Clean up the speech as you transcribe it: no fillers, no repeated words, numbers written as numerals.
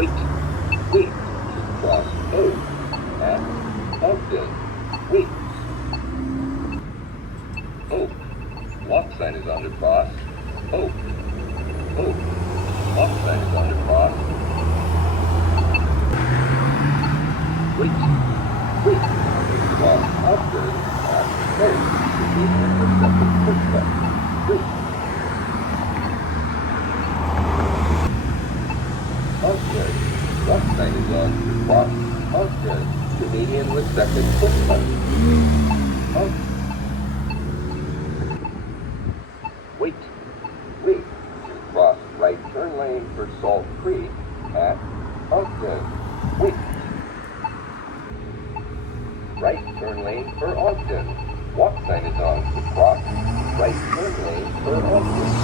Wait. Wait to cross O at Ogden. Wait. Oak. Walk sign is on the cross. Oak. Oak. Walk sign is on the cross. Wait. Wait. Cross Ogden at Oak. Median with second footstep. Wait. Ogden. Walk sign is on the cross. Ogden. Canadian with second footstep. Ogden. Wait. Wait to cross right turn lane for Salt Creek at Ogden. Wait. Right turn lane for Ogden. Walk sign is on to cross right turn lane for Ogden.